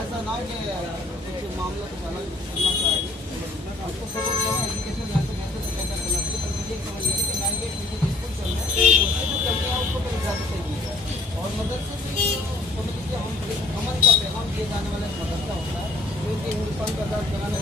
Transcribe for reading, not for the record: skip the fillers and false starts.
ऐसा ना कि मामला कुछ अलग करना चाहिए, आपको सपोर्ट करना एजुकेशन मैसेज लेकर करना चाहिए। पर मुझे समझ लीजिए कि मैंडेट स्कूल चल रहा है, उससे जो चल रहा है उसको कोई इजाजत नहीं है। और मदरसे से समझ लीजिए हम अमन का पैगाम दिए जाने वाला एक मदरसा होता है, जो कि हिंदुस्तान का आज़ाद कराने